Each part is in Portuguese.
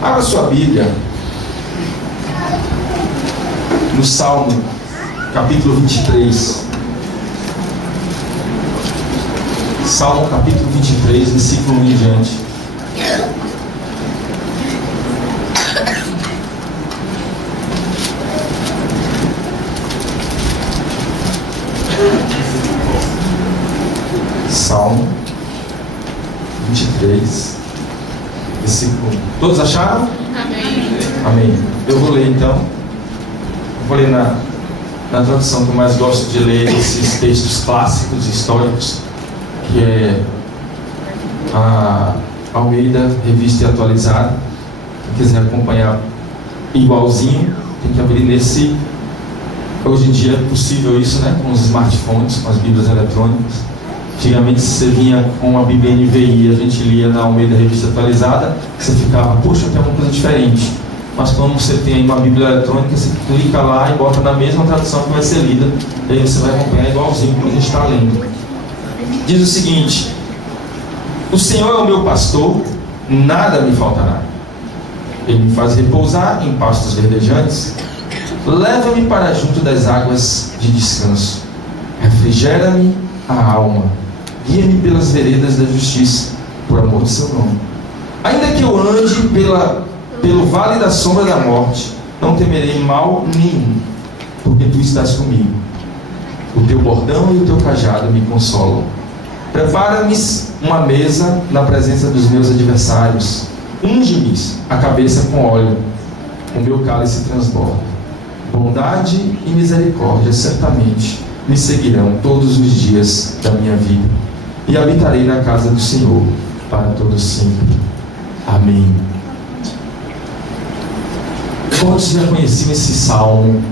Abra sua Bíblia no Salmo, capítulo 23. Salmo, capítulo 23, versículo 1 em diante. Salmo 23, versículo 1. Todos acharam? Amém. Amém. Eu vou ler então. Vou ler na tradução que eu mais gosto de ler, esses textos clássicos, históricos, que é a Almeida, Revista e Atualizada. Quem quiser acompanhar igualzinho, tem que abrir nesse. Hoje em dia é possível isso, né? Com os smartphones, com as Bíblias eletrônicas. Antigamente você vinha com a Bíblia NVI, a gente lia na Almeida Revista Atualizada, você ficava, poxa, tem uma coisa diferente. Mas quando você tem aí uma Bíblia eletrônica, você clica lá e bota na mesma tradução que vai ser lida, e aí você vai acompanhar igualzinho como a gente está lendo. Diz o seguinte: o Senhor é o meu pastor, nada me faltará. Ele me faz repousar em pastos verdejantes, leva-me para junto das águas de descanso, refrigera-me a alma, guia-me pelas veredas da justiça, por amor do seu nome. Ainda que eu ande pelo vale da sombra da morte, não temerei mal nenhum, porque tu estás comigo. O teu bordão e o teu cajado me consolam. Prepara-me uma mesa na presença dos meus adversários. Unge-me a cabeça com óleo, o meu cálice transborda. Bondade e misericórdia certamente me seguirão todos os dias da minha vida, e habitarei na casa do Senhor para todo sempre. Amém. Quantos já conheciam esse salmo?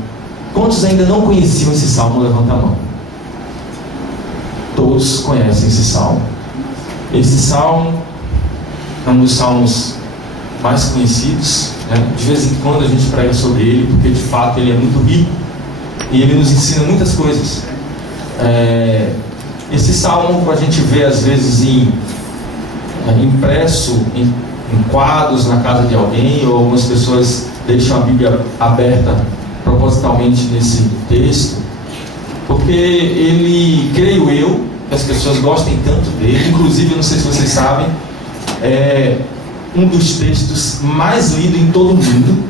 Quantos ainda não conheciam esse salmo? Levanta a mão. Todos conhecem esse salmo. Esse salmo é um dos salmos mais conhecidos, né? De vez em quando a gente prega sobre ele, porque de fato ele é muito rico e ele nos ensina muitas coisas. Esse salmo a gente vê às vezes impresso em quadros na casa de alguém, ou algumas pessoas deixam a Bíblia aberta propositalmente nesse texto, porque ele, creio eu, que as pessoas gostem tanto dele. Inclusive, eu não sei se vocês sabem, é um dos textos mais lidos em todo o mundo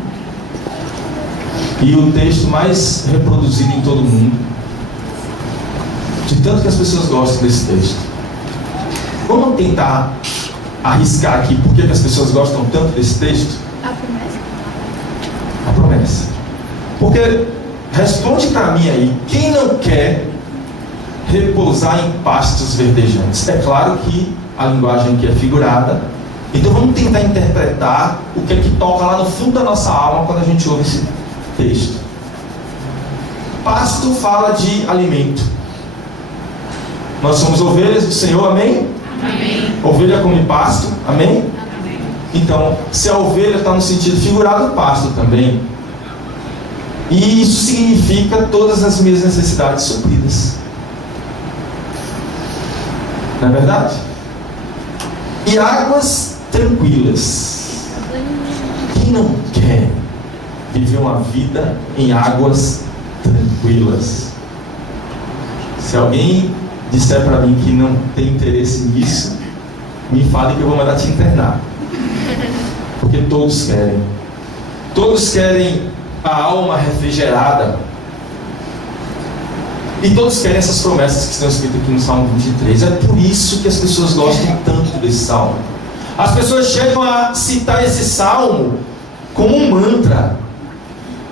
e o texto mais reproduzido em todo o mundo, de tanto que as pessoas gostam desse texto. Vamos tentar arriscar aqui por que as pessoas gostam tanto desse texto? A promessa. Porque, responde para mim aí, quem não quer repousar em pastos verdejantes? É claro que a linguagem aqui é figurada, então vamos tentar interpretar o que é que toca lá no fundo da nossa alma quando a gente ouve esse texto. Pasto fala de alimento. Nós somos ovelhas do Senhor, amém? Amém. Ovelha come pasto, amém? Amém. Então, se a ovelha está no sentido figurado, pasto também. E isso significa todas as minhas necessidades supridas. Não é verdade? E águas tranquilas. Quem não quer viver uma vida em águas tranquilas? Se alguém disser para mim que não tem interesse nisso, me fale que eu vou mandar te internar. Porque todos querem. Todos querem a alma refrigerada. E todos querem essas promessas que estão escritas aqui no Salmo 23. É por isso que as pessoas gostam tanto desse salmo. As pessoas chegam a citar esse salmo como um mantra,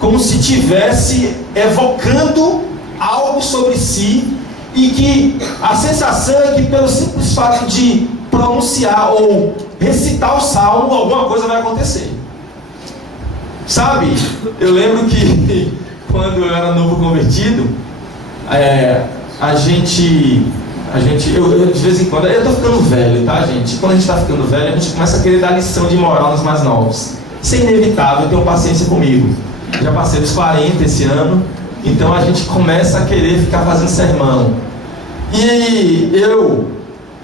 como se estivesse evocando algo sobre si, e que a sensação é que pelo simples fato de pronunciar ou recitar o salmo, alguma coisa vai acontecer. Sabe, eu lembro que quando eu era novo convertido, eu de vez em quando, eu estou ficando velho, tá, gente? Quando a gente está ficando velho, a gente começa a querer dar lição de moral nos mais novos. Isso é inevitável, tenham paciência comigo. Já passei dos 40 esse ano, então a gente começa a querer ficar fazendo sermão. E eu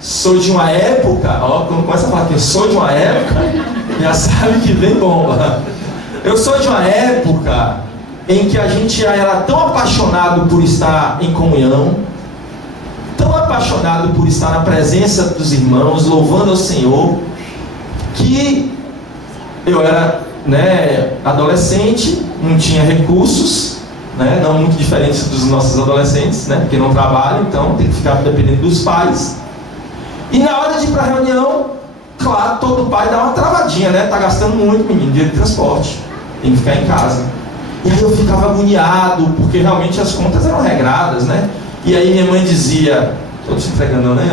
sou de uma época, ó, quando começa a falar que eu sou de uma época, já sabe que vem bomba. Eu sou de uma época em que a gente era tão apaixonado por estar em comunhão, tão apaixonado por estar na presença dos irmãos, louvando ao Senhor, que eu era, adolescente, não tinha recursos, não muito diferentes dos nossos adolescentes, porque não trabalham, então tem que ficar dependendo dos pais. E na hora de ir para a reunião, claro, todo pai dá uma travadinha, tá gastando muito, menino, dinheiro de transporte, tem que ficar em casa. E aí eu ficava agoniado, porque realmente as contas eram regradas, E aí minha mãe dizia, estou te entregando, né,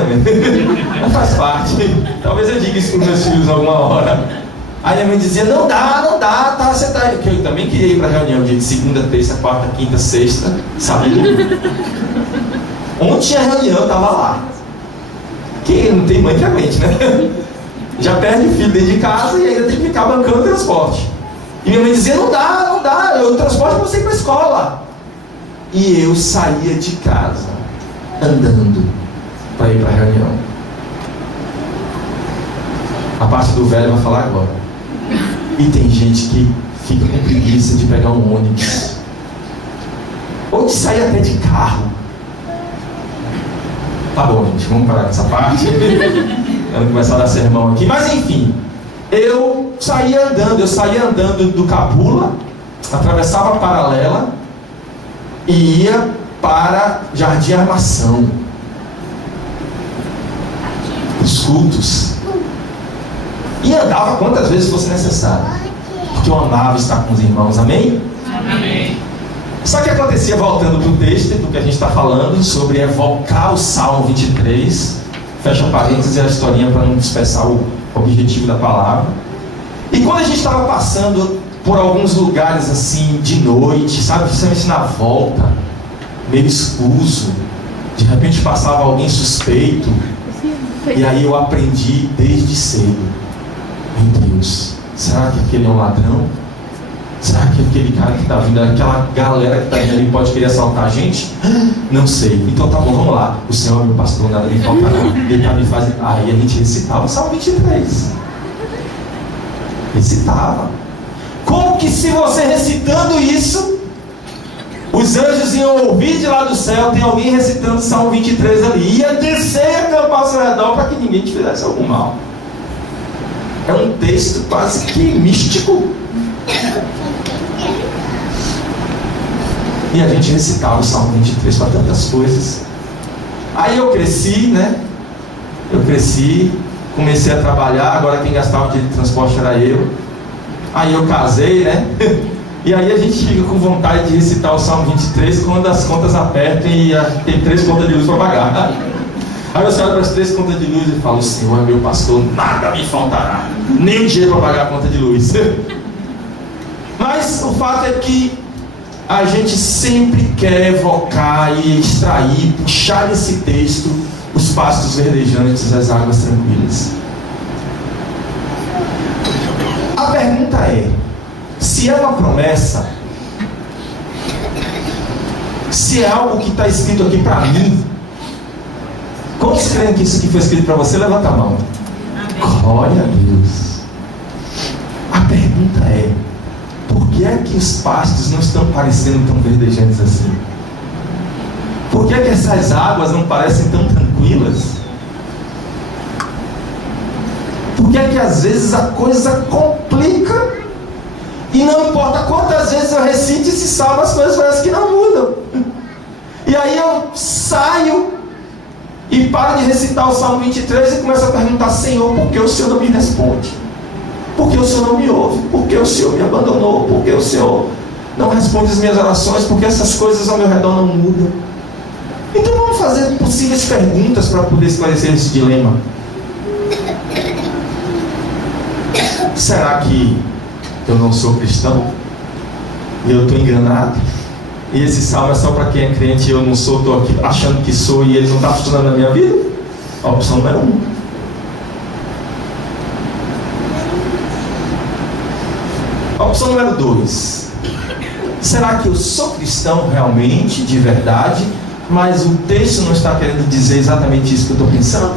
mas faz parte, talvez eu diga isso para os meus filhos alguma hora. Aí minha mãe dizia, não dá, tá, você tá... Porque eu também queria ir para a reunião dia de segunda, terça, quarta, quinta, sexta, sábado. Onde tinha reunião, eu estava lá. Que não tem mãe que aguente, Já perde o filho dentro de casa e ainda tem que ficar bancando o transporte. E minha mãe dizia, não dá, eu transporte você para a escola. E eu saía de casa, andando, para ir para a reunião. A parte do velho vai falar agora. E tem gente que fica com preguiça de pegar um ônibus, ou de sair até de carro. Tá bom, gente, vamos parar com essa parte. Vamos começar a dar sermão aqui. Mas enfim, eu saía andando do Cabula, atravessava a Paralela e ia para Jardim Armação, os cultos. E andava quantas vezes fosse necessário, porque eu amava estar com os irmãos, amém? Amém. Só que acontecia, voltando para o texto do que a gente está falando, sobre evocar o Salmo 23, fecha parênteses, a historinha para não dispersar o objetivo da palavra. E quando a gente estava passando por alguns lugares assim, de noite, sabe, principalmente na volta, meio escuso, de repente passava alguém suspeito, e aí eu aprendi desde cedo, meu Deus, será que aquele é um ladrão? Será que aquele cara que está vindo, aquela galera que está vindo ali pode querer assaltar a gente? Não sei. Então tá bom, vamos lá. O Senhor é meu pastor, nada me faltará. Ele está me fazendo. Aí a gente recitava o Salmo 23. Recitava. Como que se você recitando isso, os anjos iam ouvir de lá do céu, tem alguém recitando o Salmo 23 ali, ia descer e acampar ao seu redor para que ninguém te fizesse algum mal. É um texto quase que místico. E a gente recitava o Salmo 23 para tantas coisas. Aí eu cresci, comecei a trabalhar, agora quem gastava o dinheiro de transporte era eu. Aí eu casei, E aí a gente fica com vontade de recitar o Salmo 23 quando as contas apertam e tem 3 contas de luz para pagar. Aí eu olho para as 3 contas de luz e falo, o Senhor é meu pastor, nada me faltará, nem um dinheiro para pagar a conta de luz. Mas o fato é que a gente sempre quer evocar e extrair, puxar desse texto os pastos verdejantes, as águas tranquilas. A pergunta é, se é uma promessa, se é algo que está escrito aqui para mim, quantos creem que isso aqui foi escrito para você? Levanta a mão. Glória a Deus. A pergunta é, por que é que os pastos não estão parecendo tão verdejantes assim? Por que é que essas águas não parecem tão tranquilas? Por que é que às vezes a coisa complica e não importa quantas vezes eu recite esse salmo, as coisas parecem que não mudam? E aí eu saio e paro de recitar o Salmo 23 e começo a perguntar, Senhor, por que o Senhor não me responde? Por que o Senhor não me ouve? Por que o Senhor me abandonou? Por que o Senhor não responde as minhas orações? Por que essas coisas ao meu redor não mudam? Então vamos fazer possíveis perguntas para poder esclarecer esse dilema. Será que eu não sou cristão? E eu estou enganado? E esse salmo é só para quem é crente e eu não sou, estou aqui achando que sou e ele não está funcionando na minha vida? A opção número 1. A opção número 2. Será que eu sou cristão realmente, de verdade, mas o texto não está querendo dizer exatamente isso que eu estou pensando?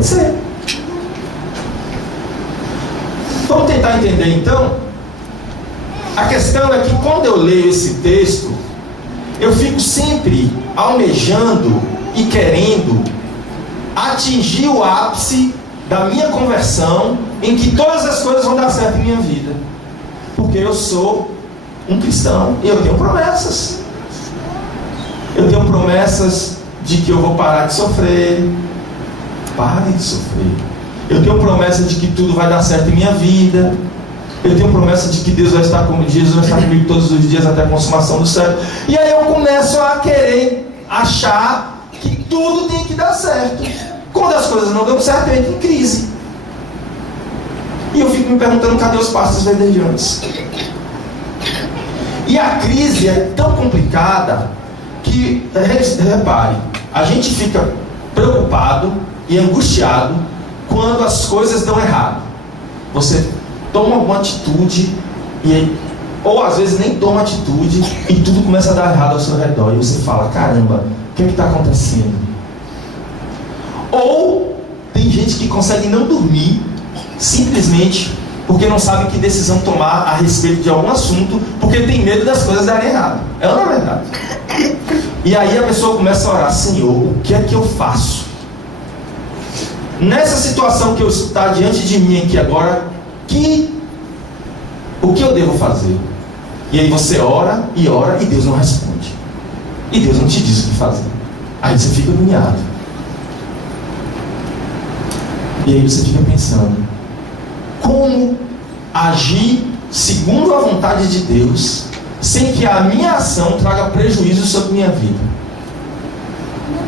Pode ser. Vamos tentar entender então. A questão é que quando eu leio esse texto, eu fico sempre almejando e querendo atingir o ápice da minha conversão, em que todas as coisas vão dar certo em minha vida. Porque eu sou um cristão e eu tenho promessas. Eu tenho promessas de que eu vou parar de sofrer. Pare de sofrer. Eu tenho promessa de que tudo vai dar certo em minha vida. Eu tenho promessa de que Deus vai estar comigo, Jesus vai estar comigo todos os dias até a consumação do século. E aí eu começo a querer achar que tudo tem que dar certo. Quando as coisas não dão certo, eu entro em crise. E eu fico me perguntando, cadê os pastos verdejantes? E a crise é tão complicada que, repare, a gente fica preocupado e angustiado quando as coisas dão errado. Você toma alguma atitude ou às vezes nem toma atitude e tudo começa a dar errado ao seu redor e você fala, caramba, o que está acontecendo? Ou tem gente que consegue não dormir simplesmente porque não sabe que decisão tomar a respeito de algum assunto, porque tem medo das coisas darem errado. É ou não é verdade? E aí a pessoa começa a orar, Senhor, o que é que eu faço? Nessa situação que está diante de mim aqui agora, o que eu devo fazer? E aí você ora e Deus não responde. E Deus não te diz o que fazer. Aí você fica agoniado. E aí você fica pensando, como agir segundo a vontade de Deus, sem que a minha ação traga prejuízo sobre minha vida?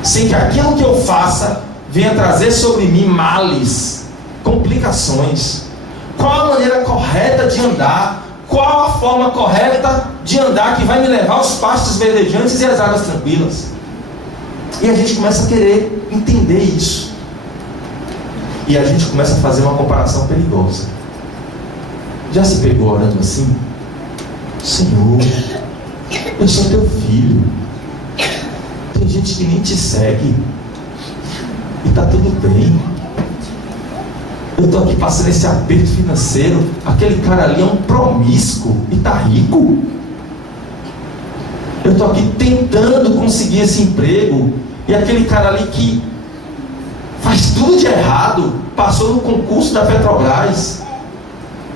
Sem que aquilo que eu faça venha trazer sobre mim males, complicações. Qual a maneira correta de andar? Qual a forma correta de andar que vai me levar aos pastos verdejantes e às águas tranquilas? E a gente começa a querer entender isso. E a gente começa a fazer uma comparação perigosa. Já se pegou orando assim? Senhor, eu sou teu filho. Tem gente que nem te segue. E está tudo bem. Eu estou aqui passando esse aperto financeiro. Aquele cara ali é um promíscuo e está rico. Eu estou aqui tentando conseguir esse emprego. E aquele cara ali que faz tudo de errado, passou no concurso da Petrobras.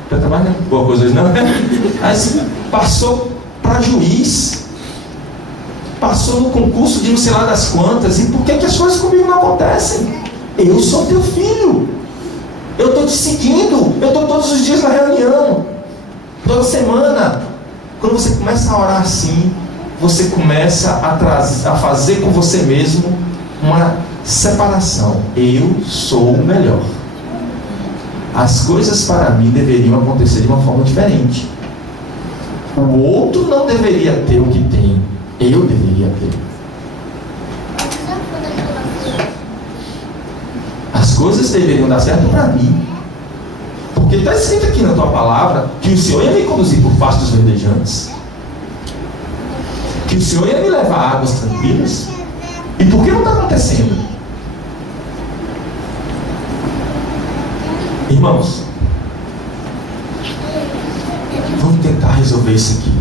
Petrobras não é boa coisa, não. Mas passou para juiz. Passou no concurso de não sei lá das quantas. E por que as coisas comigo não acontecem? Eu sou teu filho. Eu estou te seguindo. Eu estou todos os dias na reunião. Toda semana. Quando você começa a orar assim, você começa a fazer com você mesmo uma separação. Eu sou o melhor. As coisas para mim deveriam acontecer de uma forma diferente. O outro não deveria ter o que tem. Eu deveria ter. As coisas deveriam dar certo para mim. Porque está escrito aqui na tua palavra que o Senhor ia me conduzir por pastos verdejantes. Que o Senhor ia me levar a águas tranquilas. E por que não está acontecendo? Irmãos, vamos tentar resolver isso aqui.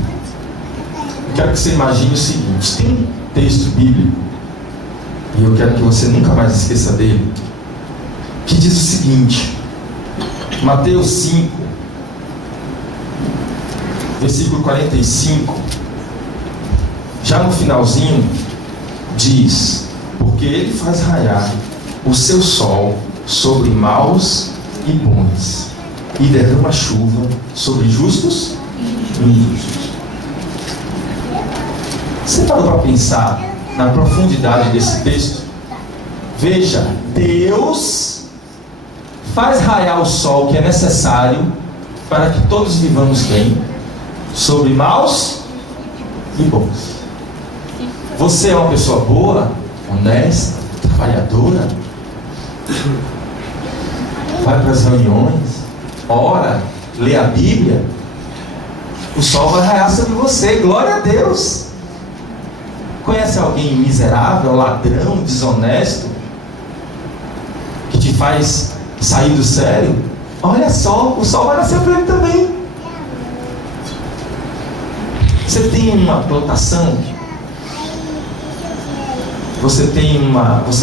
Quero que você imagine o seguinte: tem um texto bíblico, e eu quero que você nunca mais esqueça dele, que diz o seguinte, Mateus 5, versículo 45, já no finalzinho, diz: porque ele faz raiar o seu sol sobre maus e bons, e derrama chuva sobre justos e injustos. Você parou para pensar na profundidade desse texto? Veja, Deus faz raiar o sol que é necessário para que todos vivamos bem, sobre maus e bons. Você é uma pessoa boa, honesta, trabalhadora, vai para as reuniões, ora, lê a Bíblia, o sol vai raiar sobre você, glória a Deus. Conhece alguém miserável, ladrão, desonesto, que te faz sair do sério, olha só, o sol vai nascer para ele também. Você tem uma plantação, você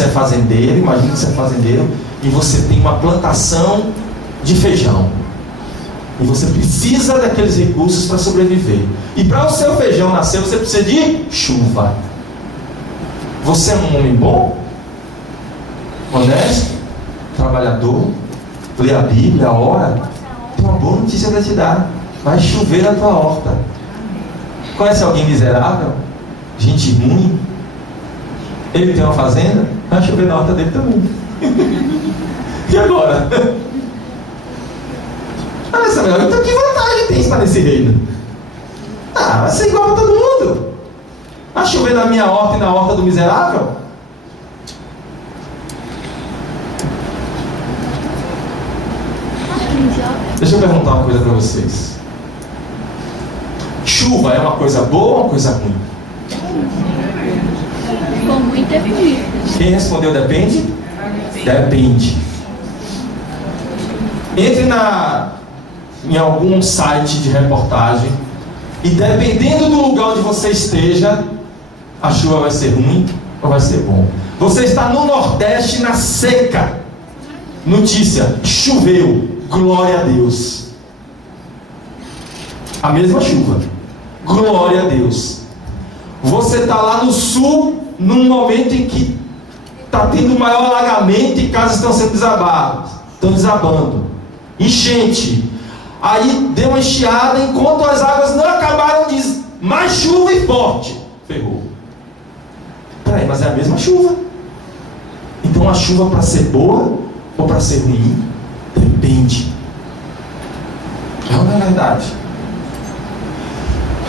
é fazendeiro, imagina que você é fazendeiro, e você tem uma plantação de feijão, e você precisa daqueles recursos para sobreviver, e para o seu feijão nascer, você precisa de chuva. Você é um homem bom, honesto, trabalhador, lê a Bíblia, ora, tem uma boa notícia para te dar: vai chover na tua horta. Conhece alguém miserável, gente ruim? Ele tem uma fazenda, vai chover na horta dele também. E agora? Olha, Samuel, então que vantagem tem isso para nesse reino? Vai ser igual para todo mundo. Vai chover na minha horta e na horta do miserável? Deixa eu perguntar uma coisa para vocês. Chuva é uma coisa boa ou uma coisa ruim? Com muito ruim. Quem respondeu depende? Depende. Entre em algum site de reportagem e, dependendo do lugar onde você esteja, a chuva vai ser ruim ou vai ser bom. Você está no Nordeste, na seca. Notícia: choveu. Glória a Deus. A mesma chuva. Glória a Deus. Você está lá no sul, num momento em que está tendo maior alagamento e casas estão sendo desabando. Enchente. Aí deu uma enxurrada, enquanto as águas não acabaram de mais chuva e forte. Ferrou. Peraí, mas é a mesma chuva. Então a chuva para ser boa ou para ser ruim? Depende. É ou não é verdade?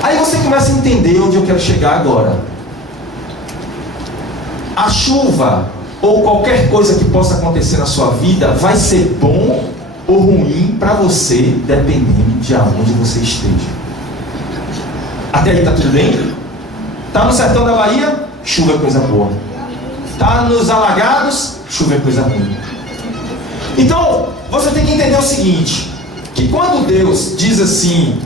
Aí você começa a entender onde eu quero chegar agora. A chuva ou qualquer coisa que possa acontecer na sua vida vai ser bom ou ruim para você, dependendo de aonde você esteja. Até aí está tudo bem? Está no sertão da Bahia? Chuva é coisa boa. Está nos alagados? Chuva é coisa ruim. Então, você tem que entender o seguinte: que quando Deus diz assim,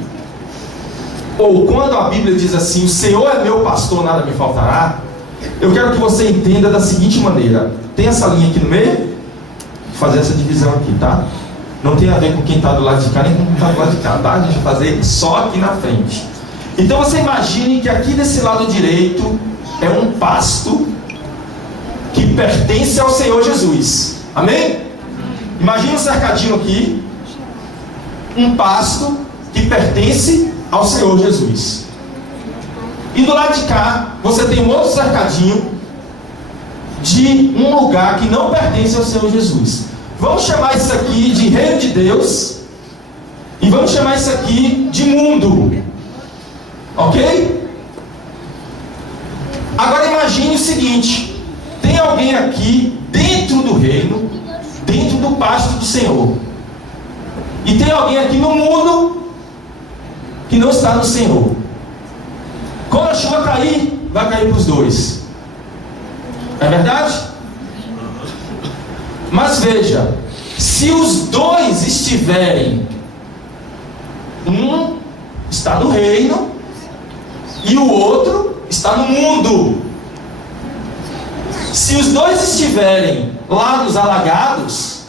ou quando a Bíblia diz assim, o Senhor é meu pastor, nada me faltará, eu quero que você entenda da seguinte maneira. Tem essa linha aqui no meio? Vou fazer essa divisão aqui, tá? Não tem a ver com quem está do lado de cá, nem com quem está do lado de cá, tá? A gente vai fazer só aqui na frente. Então você imagine que aqui desse lado direito é um pasto que pertence ao Senhor Jesus. Amém? Imagina um cercadinho aqui, um pasto que pertence ao Senhor Jesus. E do lado de cá, você tem um outro cercadinho de um lugar que não pertence ao Senhor Jesus. Vamos chamar isso aqui de reino de Deus e vamos chamar isso aqui de mundo. Ok? Agora imagine o seguinte: tem alguém aqui dentro do reino, dentro do pasto do Senhor, e tem alguém aqui no mundo que não está no Senhor. Quando a chuva cair, vai cair para os dois. É verdade? Mas veja, se os dois estiverem, um está no reino e o outro está no mundo. Se os dois estiverem lá nos alagados,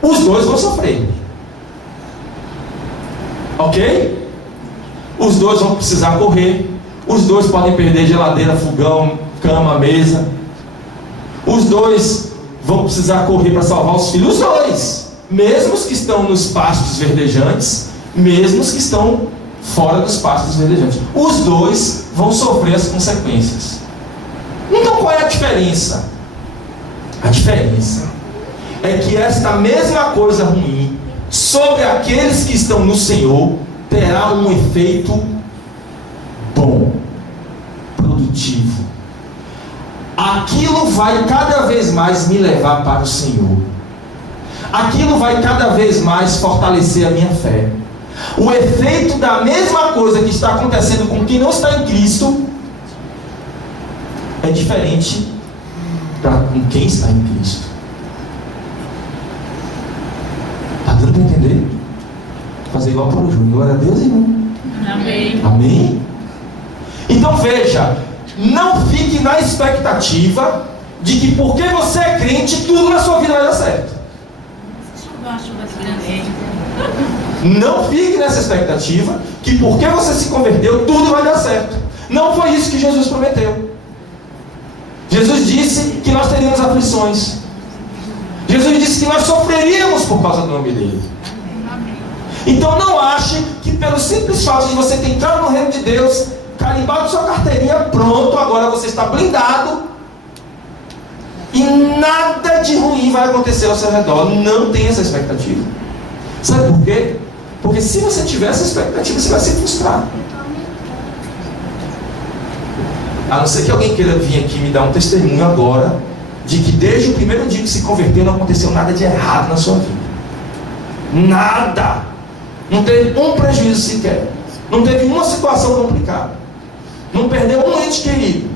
os dois vão sofrer. Ok? Os dois vão precisar correr. Os dois podem perder geladeira, fogão, cama, mesa. Os dois vão precisar correr para salvar os filhos. Os dois, mesmo os que estão nos pastos verdejantes, mesmo os que estão fora dos pastos verdejantes, os dois vão sofrer as consequências. Então qual é a diferença? A diferença é que esta mesma coisa ruim sobre aqueles que estão no Senhor terá um efeito bom, produtivo. Aquilo vai cada vez mais me levar para o Senhor. Aquilo vai cada vez mais fortalecer a minha fé. O efeito da mesma coisa que está acontecendo com quem não está em Cristo é diferente com quem está em Cristo. Está dando para entender? Fazer igual para o Júnior. Glória a Deus, irmão. Amém. Amém? Então veja, não fique na expectativa de que porque você é crente, tudo na sua vida vai dar certo. Não fique nessa expectativa que porque você se converteu, tudo vai dar certo. Não foi isso que Jesus prometeu. Jesus disse que nós teríamos aflições. Jesus disse que nós sofreríamos por causa do nome dele. Então não ache que pelo simples fato de você ter entrado no reino de Deus, carimbado sua carteirinha, pronto, agora você está blindado e nada de ruim vai acontecer ao seu redor. Não tenha essa expectativa. Sabe por quê? Porque se você tiver essa expectativa, você vai se frustrar. A não ser que alguém queira vir aqui me dar um testemunho agora de que desde o primeiro dia que se converteu não aconteceu nada de errado na sua vida. Nada. Não teve um prejuízo sequer. Não teve uma situação complicada. Não perdeu um ente querido.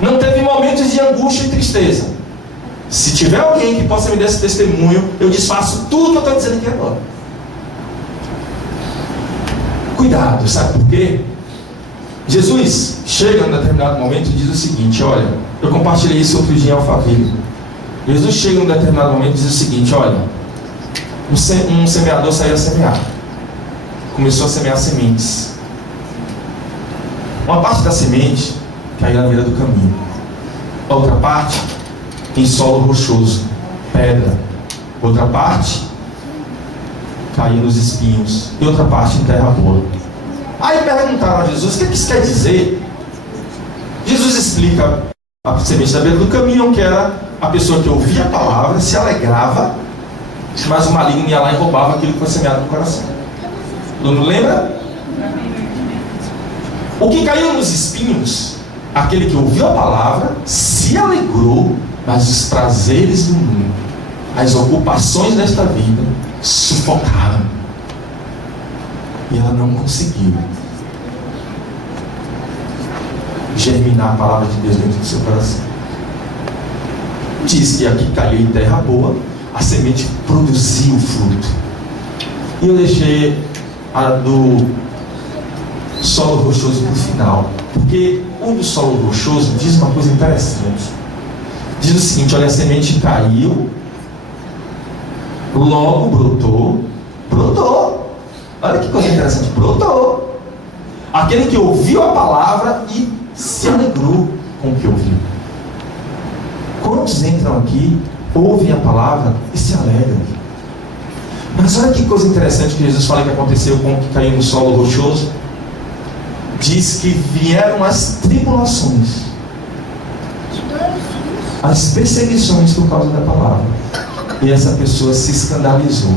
Não teve momentos de angústia e tristeza. Se tiver alguém que possa me dar esse testemunho, eu desfaço tudo que eu estou dizendo aqui agora. Cuidado, sabe por quê? Jesus chega em um determinado momento e diz o seguinte: olha, eu compartilhei isso outro dia em Alphaville. Jesus chega em um determinado momento e diz o seguinte: olha, um semeador saiu a semear. Começou a semear sementes. Uma parte da semente caiu na beira do caminho. A outra parte em solo rochoso, pedra. Outra parte caiu nos espinhos. E outra parte em terra boa. Aí perguntaram a Jesus: o que isso quer dizer? Jesus explica a semente da beira do caminho, que era a pessoa que ouvia a palavra, se alegrava, mas o maligno ia lá e roubava aquilo que foi semeado no coração. Todo mundo lembra? O que caiu nos espinhos, aquele que ouviu a palavra, se alegrou, mas os prazeres do mundo, as ocupações desta vida, sufocaram. E ela não conseguiu germinar a palavra de Deus dentro do seu coração. Diz que aqui caiu em terra boa, a semente produziu o fruto. E eu deixei a do solo rochoso para o final, porque o do solo rochoso diz uma coisa interessante. Diz o seguinte: olha, a semente caiu, logo brotou. Olha que coisa interessante, brotou. Aquele que ouviu a palavra e se alegrou com o que ouviu. Quantos entram aqui, ouvem a palavra e se alegram? Mas olha que coisa interessante que Jesus fala que aconteceu com o que caiu no solo rochoso. Diz que vieram as tribulações, as perseguições por causa da palavra. E essa pessoa se escandalizou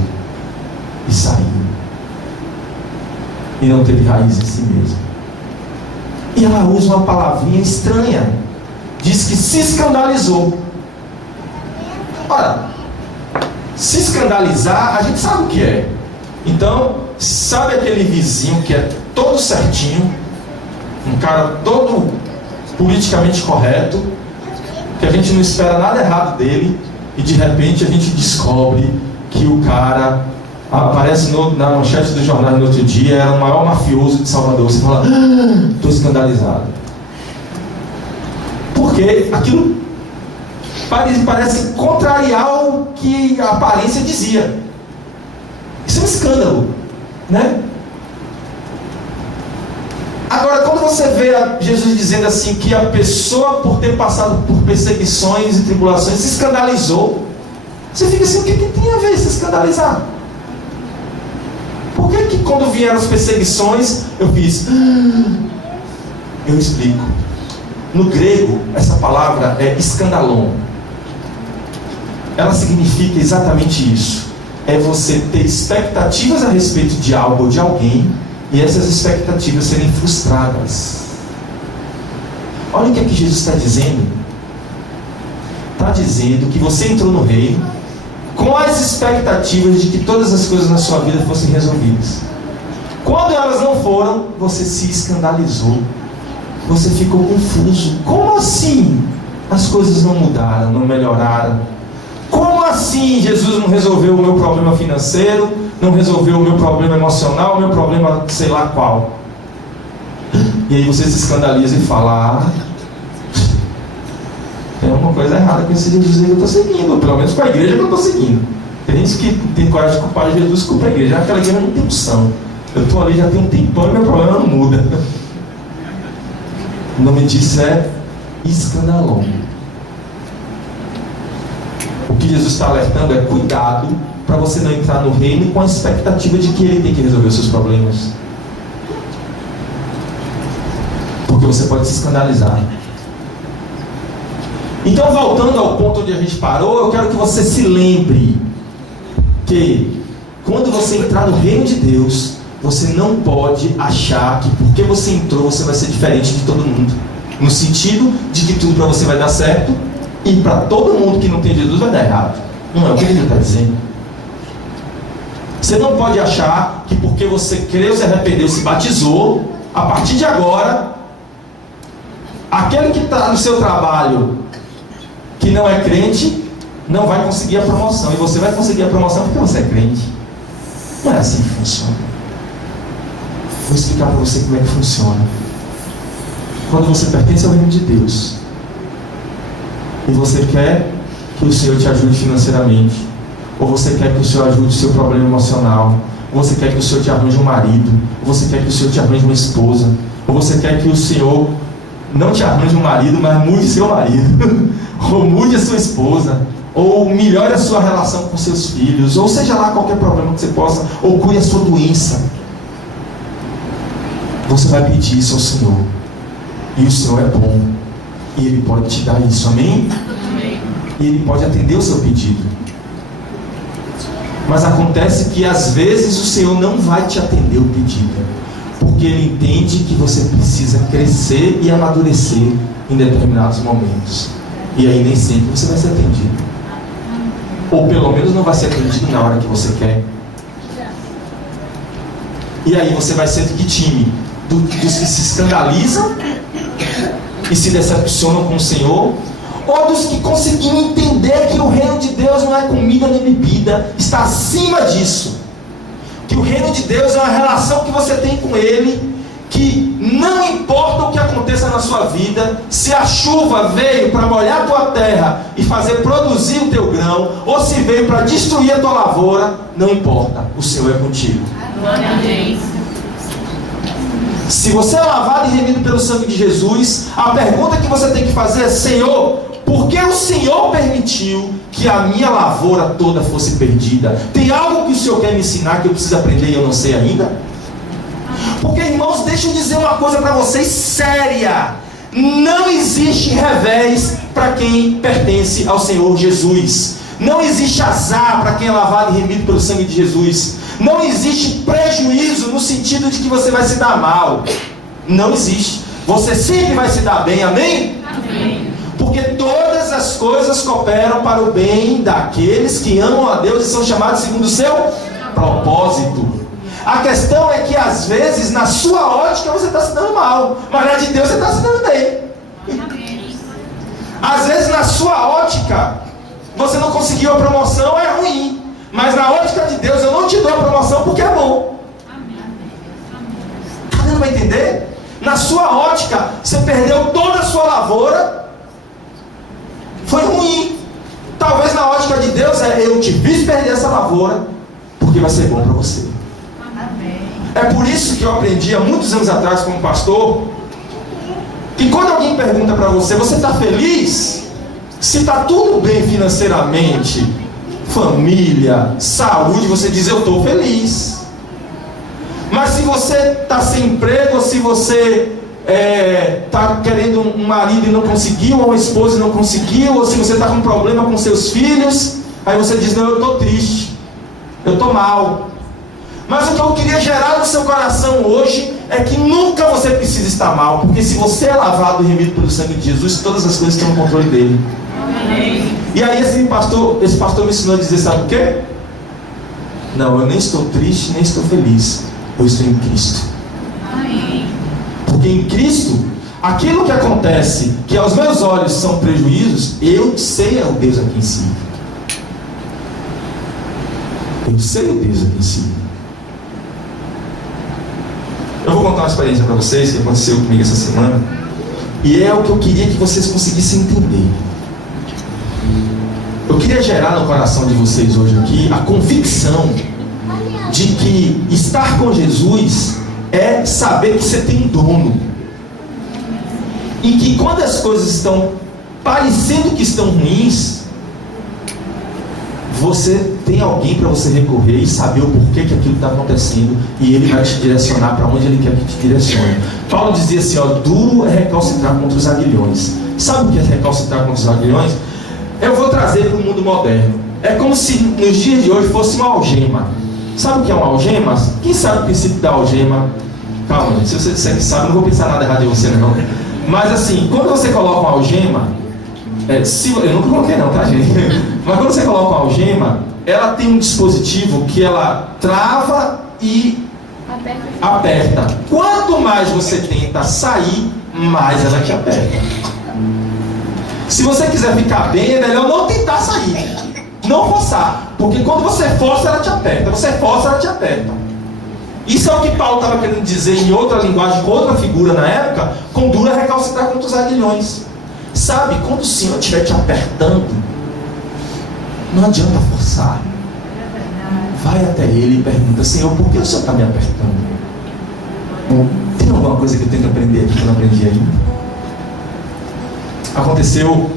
e saiu. E não teve raiz em si mesma. E ela usa uma palavrinha estranha. Diz que se escandalizou. Ora, se escandalizar, a gente sabe o que é. Então, sabe aquele vizinho que é todo certinho, um cara todo politicamente correto, que a gente não espera nada errado dele, e de repente a gente descobre que o cara aparece na manchete do jornal no outro dia, era o maior mafioso de Salvador. Você fala: estou escandalizado. Porque aquilo parece contrariar o que a aparência dizia. Isso é um escândalo, né? Agora, quando você vê Jesus dizendo assim que a pessoa, por ter passado por perseguições e tribulações, se escandalizou, você fica assim: o que tem a ver se escandalizar? Por que quando vieram as perseguições eu fiz? Eu explico. No grego, essa palavra é escandalon. Ela significa exatamente isso. É você ter expectativas a respeito de algo ou de alguém, e essas expectativas serem frustradas. Olha o que Jesus está dizendo. Está dizendo que você entrou no reino com as expectativas de que todas as coisas na sua vida fossem resolvidas. Quando elas não foram, você se escandalizou. Você ficou confuso. Como assim as coisas não mudaram, não melhoraram? Como assim Jesus não resolveu o meu problema financeiro, não resolveu o meu problema emocional, o meu problema sei lá qual? E aí você se escandaliza e fala: tem alguma coisa errada com esse Jesus aí que eu estou seguindo, ou pelo menos com a igreja que eu estou seguindo. Tem gente que tem coragem de culpar Jesus e culpa a igreja. Aquela igreja não tem opção. Eu estou ali já tem um tempão e meu problema não muda. O nome disso é escandalon. O que Jesus está alertando é cuidado para você não entrar no reino com a expectativa de que Ele tem que resolver os seus problemas. Porque você pode se escandalizar. Então, voltando ao ponto onde a gente parou, eu quero que você se lembre que quando você entrar no reino de Deus, você não pode achar que porque você entrou, você vai ser diferente de todo mundo. No sentido de que tudo para você vai dar certo e para todo mundo que não tem Jesus vai dar errado. Não é o que ele está dizendo. Você não pode achar que porque você creu, se arrependeu, se batizou, a partir de agora, aquele que está no seu trabalho, que não é crente, não vai conseguir a promoção. E você vai conseguir a promoção porque você é crente. Não é assim que funciona. Vou explicar para você como é que funciona. Quando você pertence ao reino de Deus e você quer que o Senhor te ajude financeiramente, ou você quer que o Senhor ajude o seu problema emocional, ou você quer que o Senhor te arranje um marido, ou você quer que o Senhor te arranje uma esposa, ou você quer que o Senhor não te arranje um marido, mas mude seu marido, ou mude a sua esposa, ou melhore a sua relação com seus filhos, ou seja lá qualquer problema que você possa, ou cure a sua doença, você vai pedir isso ao Senhor, e o Senhor é bom, e Ele pode te dar isso, amém? Amém. E Ele pode atender o seu pedido. Mas acontece que às vezes o Senhor não vai te atender o pedido, porque Ele entende que você precisa crescer e amadurecer em determinados momentos, e aí nem sempre você vai ser atendido, ou pelo menos não vai ser atendido na hora que você quer. E aí você vai ser de que time? Dos que se escandalizam e se decepcionam com o Senhor, ou dos que conseguiram entender que o reino de Deus não é comida nem bebida, está acima disso, que o reino de Deus é uma relação que você tem com Ele, que não importa o que aconteça na sua vida, se a chuva veio para molhar a tua terra e fazer produzir o teu grão, ou se veio para destruir a tua lavoura, não importa, o Senhor é contigo. Amém. Se você é lavado e remido pelo sangue de Jesus, a pergunta que você tem que fazer é: Senhor, por que o Senhor permitiu que a minha lavoura toda fosse perdida? Tem algo que o Senhor quer me ensinar que eu preciso aprender e eu não sei ainda? Porque, irmãos, deixa eu dizer uma coisa para vocês séria: não existe revés para quem pertence ao Senhor Jesus. Não existe azar para quem é lavado e remido pelo sangue de Jesus. Não existe prejuízo no sentido de que você vai se dar mal. Não existe. Você sempre vai se dar bem, amém? Amém. Porque todas as coisas cooperam para o bem daqueles que amam a Deus e são chamados segundo o seu propósito. A questão é que às vezes na sua ótica você está se dando mal, mas na de Deus você está se dando bem. Às vezes na sua ótica você não conseguiu a promoção, é ruim. Mas na ótica de Deus eu não te dou a promoção porque é bom. Está dando para entender? Na sua ótica você perdeu toda a sua lavoura, foi ruim. Talvez na ótica de Deus é: eu te fiz perder essa lavoura porque vai ser bom para você. É por isso que eu aprendi há muitos anos atrás como pastor, que quando alguém pergunta para você: você está feliz? Se está tudo bem financeiramente, família, saúde, você diz: eu estou feliz. Mas se você está sem emprego, ou se você está querendo um marido e não conseguiu, ou uma esposa e não conseguiu, ou se você está com um problema com seus filhos, aí você diz: não, eu estou triste, eu estou mal. Mas o que eu queria gerar no seu coração hoje é que nunca você precisa estar mal, porque se você é lavado e remido pelo sangue de Jesus, todas as coisas estão no controle dele. Amém. E aí esse pastor me ensinou a dizer: sabe o quê? Não, eu nem estou triste, nem estou feliz, eu estou em Cristo. Amém. Porque em Cristo, aquilo que acontece, que aos meus olhos são prejuízos, eu sei é o Deus a quem sigo. Eu sei o Deus aqui em si. Eu vou contar uma experiência para vocês que aconteceu comigo essa semana. E é o que eu queria que vocês conseguissem entender. Eu queria gerar no coração de vocês hoje aqui a convicção de que estar com Jesus é saber que você tem um dono. E que quando as coisas estão parecendo que estão ruins, você tem alguém para você recorrer e saber o porquê que aquilo está acontecendo, e ele vai te direcionar para onde ele quer que te direcione. Paulo dizia assim, duro é recalcitrar contra os aguilhões. Sabe o que é recalcitrar contra os aguilhões? Eu vou trazer para o mundo moderno. É como se nos dias de hoje fosse uma algema. Sabe o que é uma algema? Quem sabe o princípio da algema? Calma, gente, se você disser que sabe, não vou pensar nada errado em você não. Mas assim, quando você coloca uma algema, eu não coloquei não, tá, gente? Mas quando você coloca uma algema, ela tem um dispositivo que ela trava e aperta. Quanto mais você tenta sair, mais ela te aperta. Se você quiser ficar bem, é melhor não tentar sair, não forçar, porque quando você força, ela te aperta. Você força, ela te aperta. Isso é o que Paulo estava querendo dizer em outra linguagem, com outra figura na época, com dura recalcitrar contra os aguilhões. Sabe, quando o Senhor estiver te apertando, não adianta forçar. Vai até Ele e pergunta, Senhor, por que o Senhor está me apertando? Tem alguma coisa que eu tenho que aprender aqui que eu não aprendi ainda? Aconteceu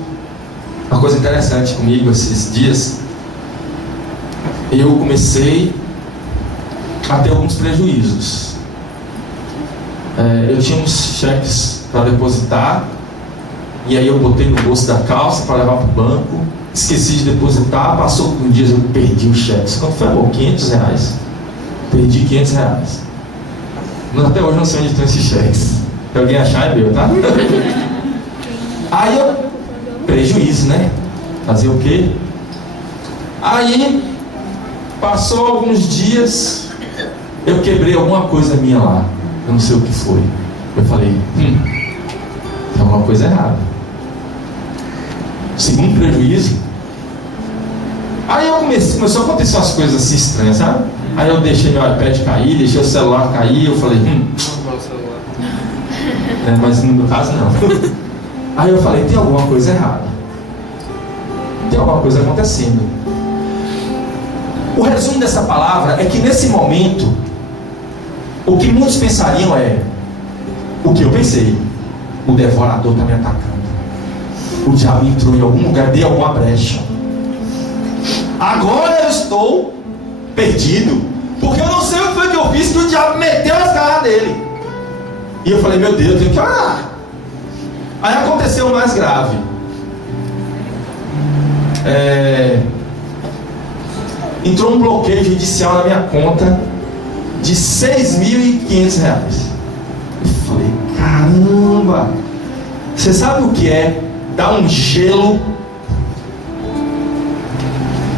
uma coisa interessante comigo esses dias. Eu comecei a ter alguns prejuízos. Eu tinha uns cheques para depositar, e aí eu botei no bolso da calça para levar para o banco, esqueci de depositar, passou por dias, eu perdi os cheques. Quanto foi, amor? R$500. Perdi R$500. Até hoje não sei onde estão esses cheques. Se alguém achar, é meu, tá? Aí eu, prejuízo, né? Fazer o quê? Aí, passou alguns dias, eu quebrei alguma coisa minha lá. Eu não sei o que foi. Eu falei, tem alguma coisa errada. Segundo prejuízo. Aí eu começou a acontecer umas coisas assim estranhas, sabe? Aí eu deixei meu iPad cair, deixei o celular cair, eu falei, mas no meu caso não. Aí eu falei, tem alguma coisa errada. Tem alguma coisa acontecendo. O resumo dessa palavra é que nesse momento, o que muitos pensariam é o que eu pensei. O devorador está me atacando. O diabo entrou em algum lugar, deu alguma brecha. Agora eu estou perdido, porque eu não sei o que foi que eu fiz que o diabo meteu as garras dele. E eu falei, meu Deus, eu tenho que orar. Aí aconteceu o mais grave. Entrou um bloqueio judicial na minha conta de R$6.500. Eu falei, caramba, você sabe o que é dar um gelo?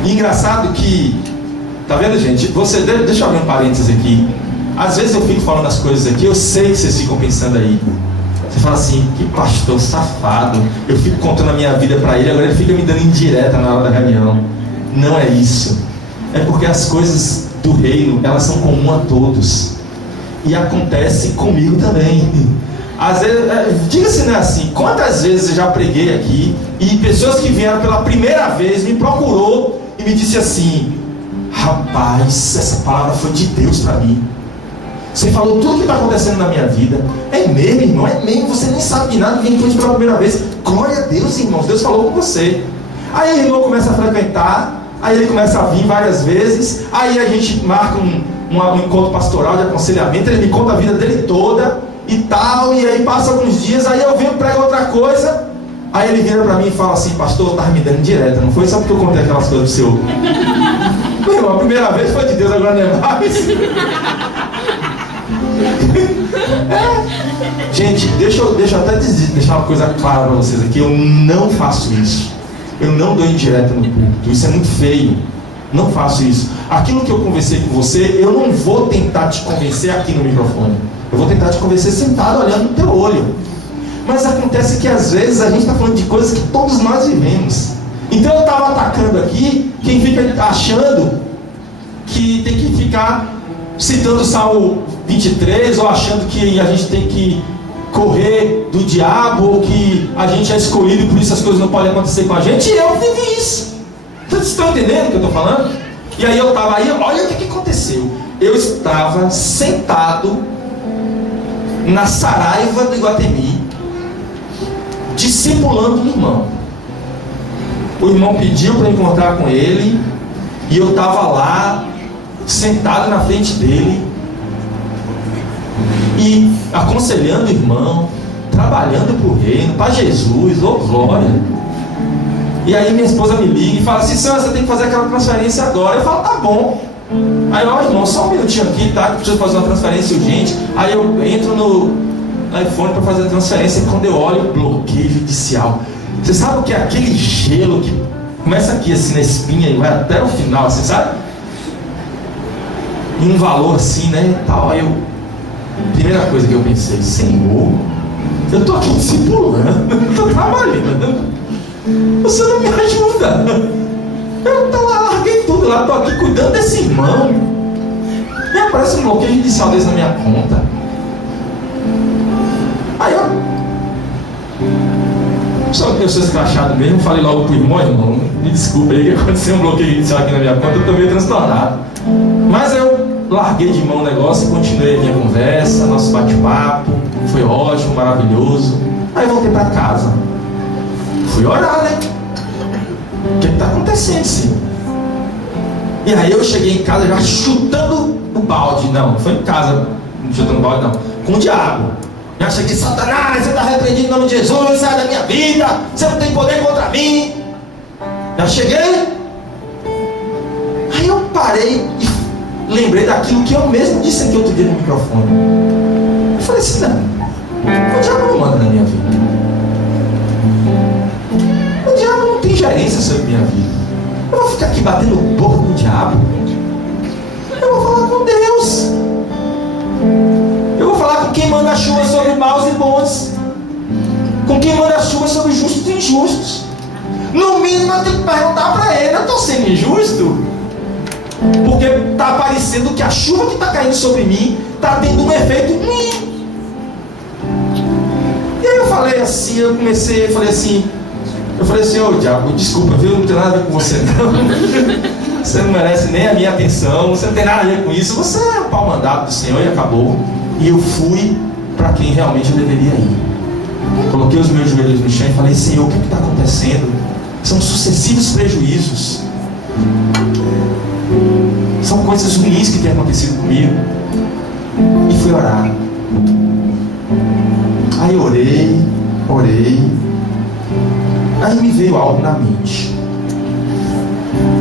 E engraçado que, tá vendo, gente? Deixa eu abrir um parênteses aqui. Às vezes eu fico falando as coisas aqui, eu sei que vocês ficam pensando aí. Você fala assim, que pastor safado. Eu fico contando a minha vida para ele, agora ele fica me dando indireta na hora da reunião. Não é isso. É porque as coisas do reino, elas são comuns a todos. E acontece comigo também. Às vezes, diga-se, não é assim, quantas vezes eu já preguei aqui e pessoas que vieram pela primeira vez me procurou e me disse assim, rapaz, essa palavra foi de Deus para mim. Você falou tudo o que está acontecendo na minha vida. É mesmo, irmão, é mesmo. Você nem sabe de nada, ninguém foi pela primeira vez. Glória a Deus, irmãos, Deus falou com você. Aí o irmão começa a frequentar, aí ele começa a vir várias vezes, aí a gente marca um encontro pastoral de aconselhamento, ele me conta a vida dele toda e tal, e aí passa alguns dias, aí eu venho pregar outra coisa, aí ele vira para mim e fala assim, pastor, estava me dando direta, não foi só porque eu contei aquelas coisas pro seu. Meu irmão, a primeira vez foi de Deus, agora não é mais. Gente, deixa eu até deixar uma coisa clara para vocês aqui, eu não faço isso. Eu não dou indireta no púlpito, isso é muito feio. Não faço isso. Aquilo que eu conversei com você, eu não vou tentar te convencer aqui no microfone. Eu vou tentar te convencer sentado, olhando no teu olho. Mas acontece que às vezes a gente está falando de coisas que todos nós vivemos. Então eu estava atacando aqui, quem fica achando que tem que ficar citando o Salmo 23 ou achando que a gente tem que correr do diabo ou que a gente é escolhido e por isso as coisas não podem acontecer com a gente. E eu vivi isso. Vocês estão entendendo o que eu estou falando? E aí eu estava aí, olha o que aconteceu. Eu estava sentado na Saraiva do Iguatemi, discipulando um irmão. O irmão pediu para encontrar com ele e eu estava lá, sentado na frente dele e aconselhando o irmão, trabalhando para o reino, para Jesus, ô glória. E aí minha esposa me liga e fala assim: Sam, você tem que fazer aquela transferência agora. Eu falo: tá bom. Aí, ó, irmão, só um minutinho aqui, tá? Que preciso fazer uma transferência urgente. Aí eu entro no iPhone para fazer a transferência e quando eu olho, bloqueio judicial. Você sabe o que é aquele gelo que começa aqui assim na espinha e vai até o final, assim, sabe? E um valor assim, né, e tal. Aí eu, primeira coisa que eu pensei: Senhor, eu tô aqui discipulando, eu tô trabalhando, você não me ajuda. Eu tô lá, larguei tudo lá, tô aqui cuidando desse irmão e aparece um bloqueio judicial desse na minha conta. Aí eu sou escrachado mesmo, falei logo pro irmão: me desculpa aí que aconteceu um bloqueio judicial aqui na minha conta, eu tô meio transtornado. Mas eu larguei de mão o negócio e continuei a minha conversa, nosso bate-papo, foi ótimo, maravilhoso. Aí voltei para casa, fui orar, né? O que está acontecendo, Senhor? E aí eu cheguei em casa já chutando o balde. Não foi em casa chutando o balde, não, com o diabo. Já cheguei: Satanás, você está repreendido em nome de Jesus, sai da minha vida, você não tem poder contra mim. Já cheguei. Aí eu parei e lembrei daquilo que eu mesmo disse aqui outro dia no microfone. Eu falei assim: não, o diabo não manda na minha vida. O diabo não tem gerência sobre minha vida. Eu vou ficar aqui batendo boca com o diabo? Eu vou falar com Deus. Eu vou falar com quem manda a chuva sobre maus e bons, com quem manda a chuva sobre justos e injustos. No mínimo eu tenho que perguntar para ele: eu estou sendo injusto? Porque está parecendo que a chuva que está caindo sobre mim está tendo um efeito ruim. E aí eu falei assim, eu falei assim: ô diabo, desculpa, viu? Não tem nada a ver com você não. Você não merece nem a minha atenção, você não tem nada a ver com isso, você é o pau mandado do Senhor e acabou. E eu fui para quem realmente eu deveria ir. Coloquei os meus joelhos no chão e falei: Senhor, o que está acontecendo? São sucessivos prejuízos, são coisas ruins que têm acontecido comigo. E fui orar. Aí orei. Aí me veio algo na mente.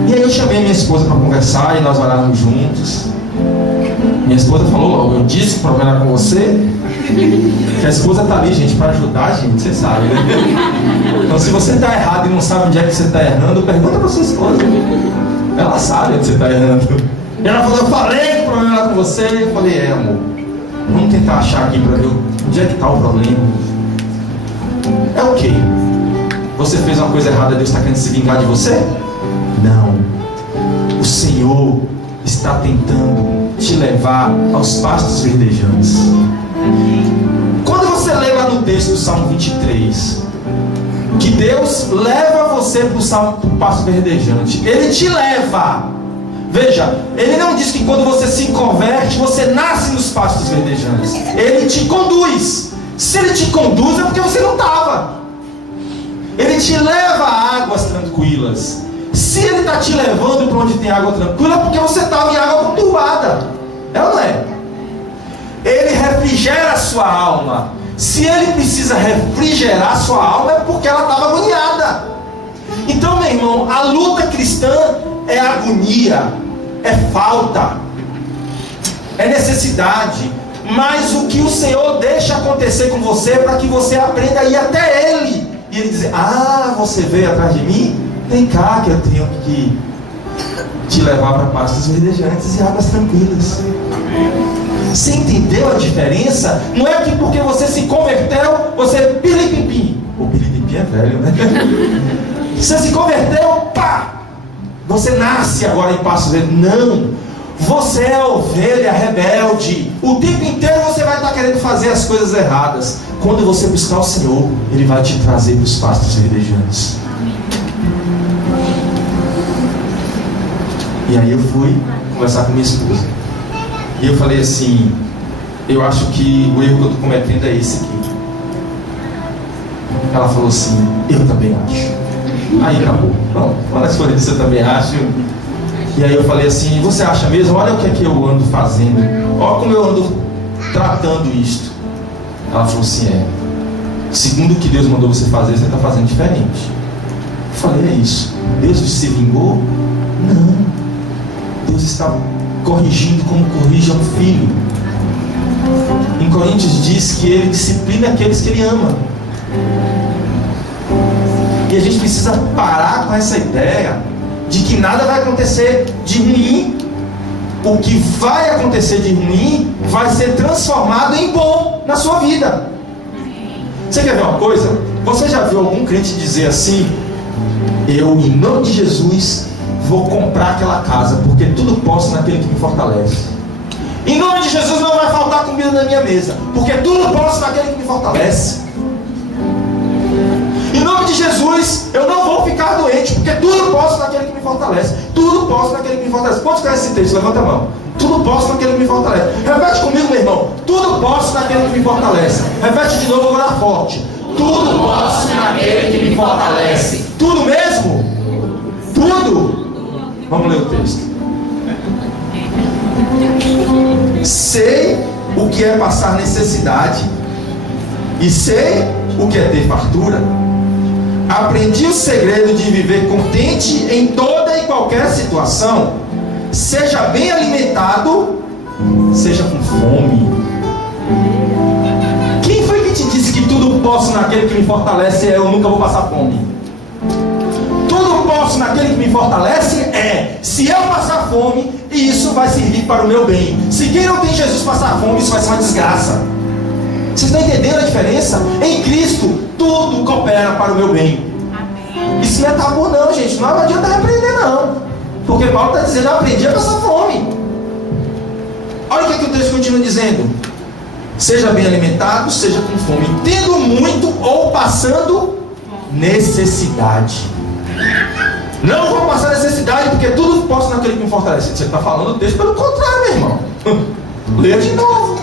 E aí eu chamei minha esposa para conversar e nós orávamos juntos. Minha esposa falou logo: eu disse para orar com você. Que a esposa está ali, gente, para ajudar a gente, você sabe, né? Então se você está errado e não sabe onde é que você está errando, pergunta para sua esposa. Ela sabe onde você está errando. E ela falou: eu falei para orar com você. Eu falei: amor, vamos tentar achar aqui para ver onde é que está o problema. É o quê? Você fez uma coisa errada, Deus está querendo se vingar de você? Não. O Senhor está tentando te levar aos pastos verdejantes. Quando você lê lá no texto do Salmo 23, que Deus leva você para o pasto verdejante, Ele te leva. Veja, Ele não diz que quando você se converte, você nasce nos pastos verdejantes. Ele te conduz. Se Ele te conduz, é porque você não estava. Ele te leva a águas tranquilas. Se Ele está te levando para onde tem água tranquila, é porque você estava em água conturbada. É ou não é? Ele refrigera a sua alma. Se Ele precisa refrigerar a sua alma, é porque ela estava agoniada. Então, meu irmão, a luta cristã é agonia, é falta, é necessidade. Mas o que o Senhor deixa acontecer com você é para que você aprenda a ir até Ele. E Ele dizer: ah, você veio atrás de mim? Vem cá que eu tenho que te levar para pastos verdejantes e águas tranquilas. Você entendeu a diferença? Não é que porque você se converteu, você é pilipimpim. O pilipimpim é velho, né? Você se converteu, pá! Você nasce agora em pastos verdejantes. Não! Você é a ovelha rebelde. O tempo inteiro você vai estar querendo fazer as coisas erradas. Quando você buscar o Senhor, Ele vai te trazer para os pastos verdejantes. E aí eu fui conversar com minha esposa. E eu falei assim: eu acho que o erro que eu estou cometendo é esse aqui. Ela falou assim: eu também acho. Aí acabou. Bom, quando as coisas eu também acho. E aí eu falei assim: você acha mesmo? Olha o que é que eu ando fazendo. Olha como eu ando tratando isto. Ela falou assim: segundo o que Deus mandou você fazer, você está fazendo diferente. Eu falei: é isso. Deus se vingou? Não. Deus está corrigindo como corrige um filho. Em Coríntios diz que Ele disciplina aqueles que Ele ama. E a gente precisa parar com essa ideia de que nada vai acontecer de ruim. O que vai acontecer de ruim vai ser transformado em bom na sua vida. Você quer ver uma coisa? Você já viu algum crente dizer assim: eu, em nome de Jesus, vou comprar aquela casa, porque tudo posso naquele que me fortalece. Em nome de Jesus não vai faltar comida na minha mesa, porque tudo posso naquele que me fortalece. Em nome de Jesus, eu não vou ficar doente, porque tudo posso naquele que me fortalece. Tudo posso naquele que me fortalece. Quantos conhecem esse texto? Levanta a mão. Tudo posso naquele que me fortalece. Repete comigo, meu irmão. Tudo posso naquele que me fortalece. Repete de novo, eu vou dar forte. Tudo posso naquele que me fortalece. Tudo mesmo? Tudo? Vamos ler o texto. Sei o que é passar necessidade, e sei o que é ter fartura. Aprendi o segredo de viver contente em toda e qualquer situação. Seja bem alimentado, seja com fome. Quem foi que te disse que tudo posso naquele que me fortalece eu nunca vou passar fome? Tudo posso naquele que me fortalece se eu passar fome, isso vai servir para o meu bem. Se quem não tem Jesus passar fome, isso vai ser uma desgraça. Vocês estão entendendo a diferença? Em Cristo, tudo coopera para o meu bem. Amém. Isso não é tabu não, gente. Não adianta repreender não. Porque Paulo está dizendo: eu aprendi a passar fome. Olha o que o texto continua dizendo: seja bem alimentado, seja com fome, tendo muito ou passando necessidade. Não vou passar necessidade, porque tudo posso naquele que me fortalece. Você está falando o texto pelo contrário, meu irmão. Leia de novo.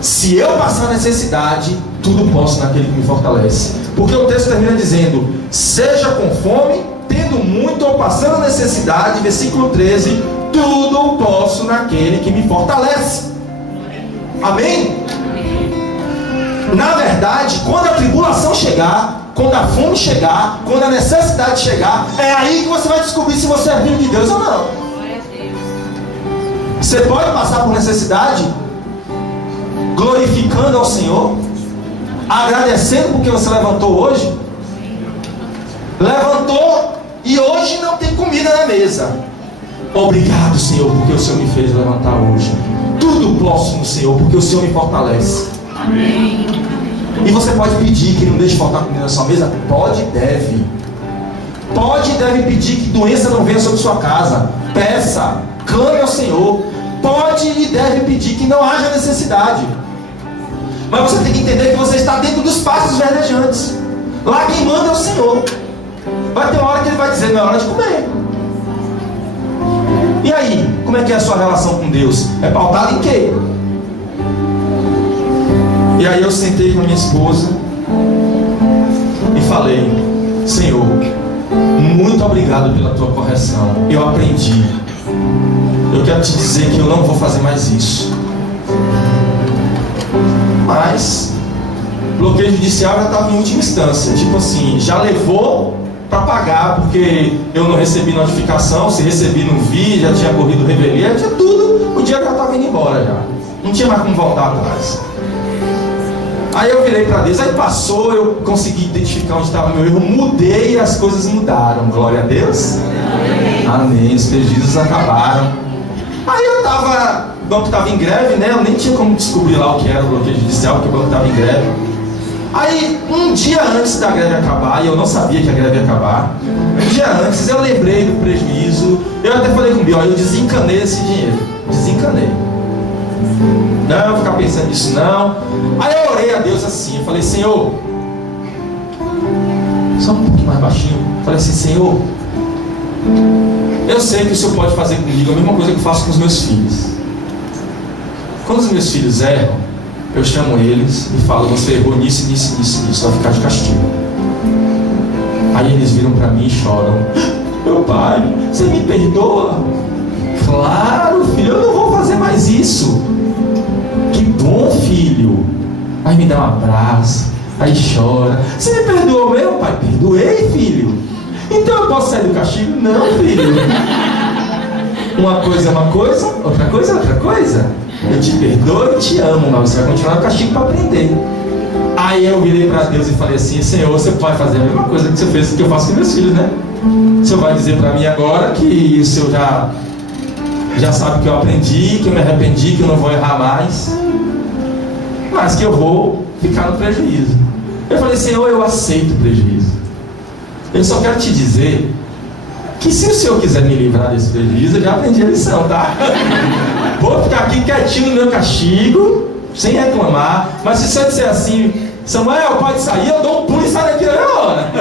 Se eu passar necessidade, tudo posso naquele que me fortalece. Porque o texto termina dizendo: seja com fome, tendo muito ou passando necessidade. Versículo 13: tudo posso naquele que me fortalece. Amém? Na verdade, quando a tribulação chegar, quando a fome chegar, quando a necessidade chegar, é aí que você vai descobrir se você é filho de Deus ou não. Você pode passar por necessidade glorificando ao Senhor, agradecendo porque você levantou hoje. Levantou e hoje não tem comida na mesa. Obrigado, Senhor, porque o Senhor me fez levantar hoje. Tudo posso no Senhor, porque o Senhor me fortalece. Amém. E você pode pedir que não deixe faltar comida na sua mesa? Pode e deve. Pode e deve pedir que doença não venha sobre sua casa. Peça, clame ao Senhor. Pode e deve pedir que não haja necessidade. Mas você tem que entender que você está dentro dos pastos verdejantes. Lá quem manda é o Senhor. Vai ter uma hora que Ele vai dizer: não é hora de comer. E aí, como é que é a sua relação com Deus? É pautada em quê? E aí eu sentei com a minha esposa e falei: Senhor, muito obrigado pela tua correção. Eu aprendi. Eu quero te dizer que eu não vou fazer mais isso. Mas bloqueio judicial já estava em última instância. Tipo assim, já levou para pagar, porque eu não recebi notificação. Se recebi, não vi. Já tinha corrido revelia, tinha tudo. O dinheiro já estava indo embora já. Não tinha mais como voltar atrás. Aí eu virei para Deus, aí passou, eu consegui identificar onde estava meu erro, mudei e as coisas mudaram. Glória a Deus. Amém. Os prejuízos acabaram. Aí eu estava, o banco estava em greve, né? Eu nem tinha como descobrir lá o que era o bloqueio judicial, porque o banco estava em greve. Aí, um dia antes da greve acabar, e eu não sabia que a greve ia acabar, um dia antes eu lembrei do prejuízo. Eu até falei com o Bill, eu desencanei esse dinheiro. Desencanei. Não vou ficar pensando nisso não. Aí eu orei a Deus assim, eu falei, Senhor, só um pouquinho mais baixinho. Eu falei assim, Senhor, eu sei que o Senhor pode fazer comigo a mesma coisa que eu faço com os meus filhos. Quando os meus filhos erram, eu chamo eles e falo, você errou nisso, nisso, nisso, nisso, vai ficar de castigo. Aí eles viram para mim e choram. Meu pai, você me perdoa? Claro, filho, eu não vou fazer mais isso. Que bom, filho. Aí me dá um abraço, aí chora. Você me perdoou, meu pai? Perdoei, filho. Então eu posso sair do castigo? Não, filho. Uma coisa é uma coisa, outra coisa é outra coisa. Eu te perdoo e te amo, mas você vai continuar no castigo para aprender. Aí eu virei para Deus e falei assim, Senhor, você pode fazer a mesma coisa que você fez, que eu faço com meus filhos, né? O Senhor vai dizer para mim agora que o Senhor já sabe que eu aprendi, que eu me arrependi, que eu não vou errar mais, mas que eu vou ficar no prejuízo. Eu falei, Senhor, eu aceito o prejuízo. Eu só quero te dizer que se o Senhor quiser me livrar desse prejuízo, eu já aprendi a lição, tá? Vou ficar aqui quietinho no meu castigo, sem reclamar. Mas se o Senhor disser assim, Samuel, pode sair, eu dou um pulo e saio daqui na hora.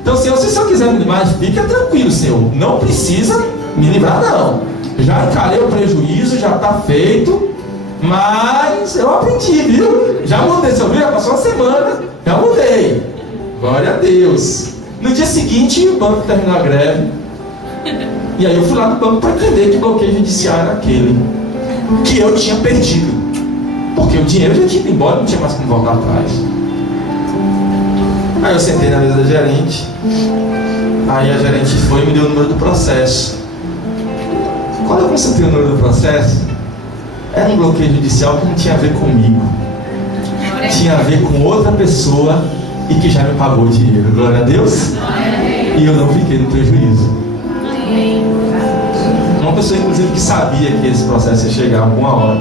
Então, Senhor, se o Senhor quiser me livrar, fica tranquilo, Senhor. Não precisa me livrar, não. Já encarei o prejuízo, já está feito. Mas eu aprendi, viu? Já mudei, você ouviu? Já passou uma semana, já mudei. Glória a Deus. No dia seguinte, o banco terminou a greve. E aí eu fui lá no banco para entender que bloqueio judicial era aquele que eu tinha perdido. Porque o dinheiro já tinha ido embora, não tinha mais como voltar atrás. Aí eu sentei na mesa da gerente. Aí a gerente foi e me deu o número do processo. Quando eu consultei o número do processo, era um bloqueio judicial que não tinha a ver comigo. Tinha a ver com outra pessoa e que já me pagou o dinheiro. Glória a Deus. E eu não fiquei no prejuízo. Uma pessoa, inclusive, que sabia que esse processo ia chegar alguma hora.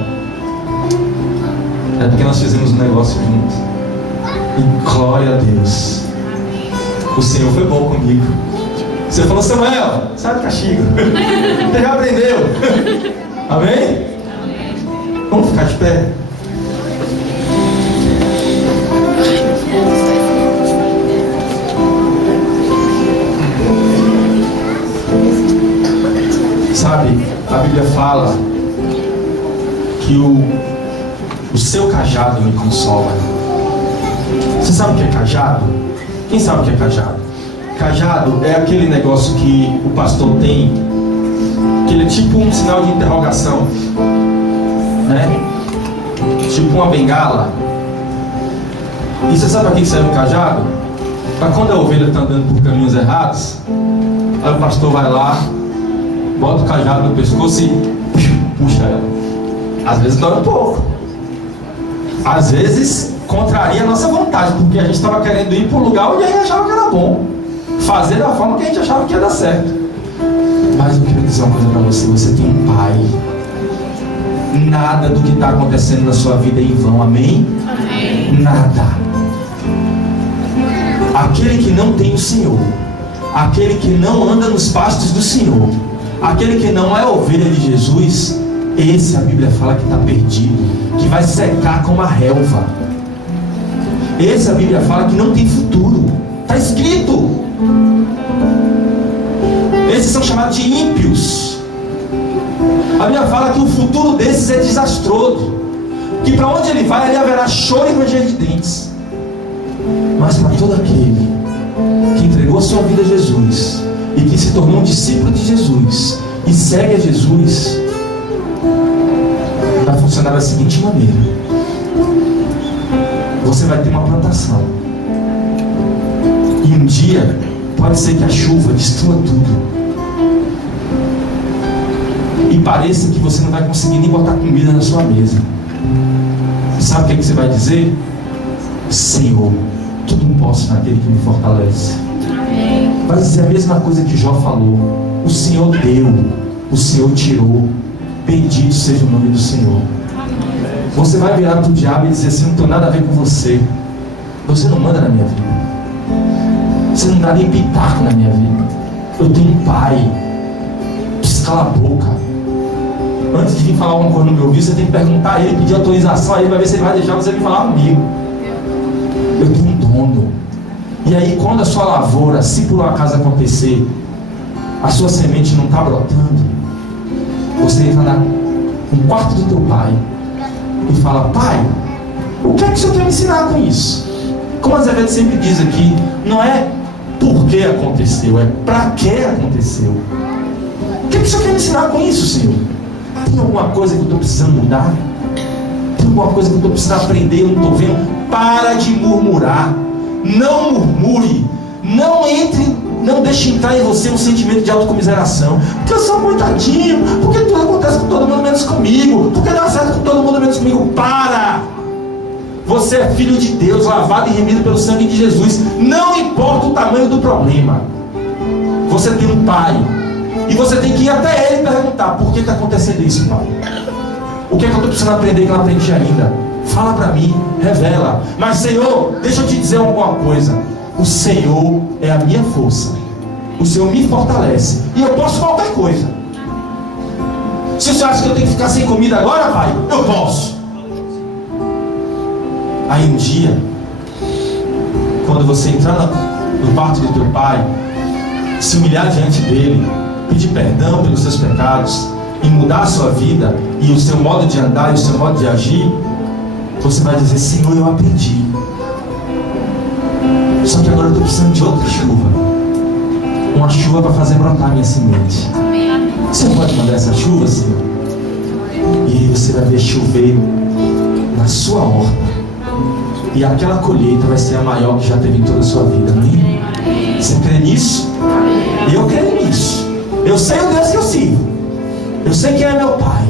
É porque nós fizemos um negócio juntos. E glória a Deus. O Senhor foi bom comigo. Você falou, Samuel, sai do castigo. Você já aprendeu. Amém? Vamos ficar de pé. Sabe, a Bíblia fala que o seu cajado me consola. Você sabe o que é cajado? Quem sabe o que é cajado? Cajado é aquele negócio que o pastor tem, que ele é tipo um sinal de interrogação, né? Tipo uma bengala. E você sabe para que serve o cajado? Para quando a ovelha está andando por caminhos errados, aí o pastor vai lá, bota o cajado no pescoço e puxa ela. Às vezes dói um pouco. Às vezes contraria a nossa vontade, porque a gente estava querendo ir para um lugar onde a gente achava que era bom, fazer da forma que a gente achava que ia dar certo. Mas eu quero dizer uma coisa para você: você tem um pai. Nada do que está acontecendo na sua vida é em vão, amém? Amém. Nada. Aquele que não tem o Senhor, aquele que não anda nos pastos do Senhor, aquele que não é ovelha de Jesus, esse a Bíblia fala que está perdido, que vai secar como a relva. Esse a Bíblia fala que não tem futuro. Está escrito. Esses são chamados de ímpios. A Bíblia fala que o futuro desses é desastroso, que para onde ele vai, ali haverá choro e ranger de dentes. Mas para todo aquele que entregou a sua vida a Jesus e que se tornou um discípulo de Jesus e segue a Jesus, vai funcionar da seguinte maneira: você vai ter uma plantação, e um dia pode ser que a chuva destrua tudo e pareça que você não vai conseguir nem botar comida na sua mesa. Sabe o que você vai dizer? Senhor, tudo posso naquele que me fortalece. Vai dizer a mesma coisa que Jó falou: o Senhor deu, o Senhor tirou, bendito seja o nome do Senhor. Você vai virar para o diabo e dizer assim: não tem nada a ver com você. Você não manda na minha vida. Você não dá nem pitaco na minha vida. Eu tenho um pai. Precisa calar a boca. Antes de vir falar uma coisa no meu ouvido, você tem que perguntar a ele, pedir autorização a ele, para ver se ele vai deixar você vir falar comigo. Eu tenho um dono. E aí, quando a sua lavoura, se por um acaso acontecer, a sua semente não está brotando, você entra no quarto do teu pai e fala: pai, o que é que o senhor quer me ensinar com isso? Como a Azevedo sempre diz aqui, não é por que aconteceu, é para que aconteceu. O que é que o senhor quer me ensinar com isso, Senhor? Tem alguma coisa que eu estou precisando mudar? Tem alguma coisa que eu estou precisando aprender e eu não estou vendo? Para de murmurar. Não murmure. Não entre, não deixe entrar em você um sentimento de autocomiseração. Porque eu sou um coitadinho, porque tudo acontece com todo mundo menos comigo, porque dá certo com todo mundo menos comigo. Para! Você é filho de Deus, lavado e remido pelo sangue de Jesus. Não importa o tamanho do problema. Você tem um pai. E você tem que ir até ele e perguntar: por que está acontecendo isso, pai? O que é que eu estou precisando aprender que eu não aprendi ainda? Fala para mim, revela. Mas, Senhor, deixa eu te dizer alguma coisa. O Senhor é a minha força. O Senhor me fortalece. E eu posso qualquer coisa. Se você acha que eu tenho que ficar sem comida agora, pai, eu posso. Aí um dia, quando você entrar no quarto do teu pai, se humilhar diante dele, pedir perdão pelos seus pecados e mudar a sua vida e o seu modo de andar e o seu modo de agir, você vai dizer: Senhor, eu aprendi. Só que agora eu estou precisando de outra chuva. Uma chuva para fazer brotar minha semente. Você pode mandar essa chuva, Senhor? E aí você vai ver chover na sua horta. E aquela colheita vai ser a maior que já teve em toda a sua vida. Amém? Você crê nisso? Eu creio nisso. Eu sei o Deus que eu sirvo. Eu sei quem é meu pai.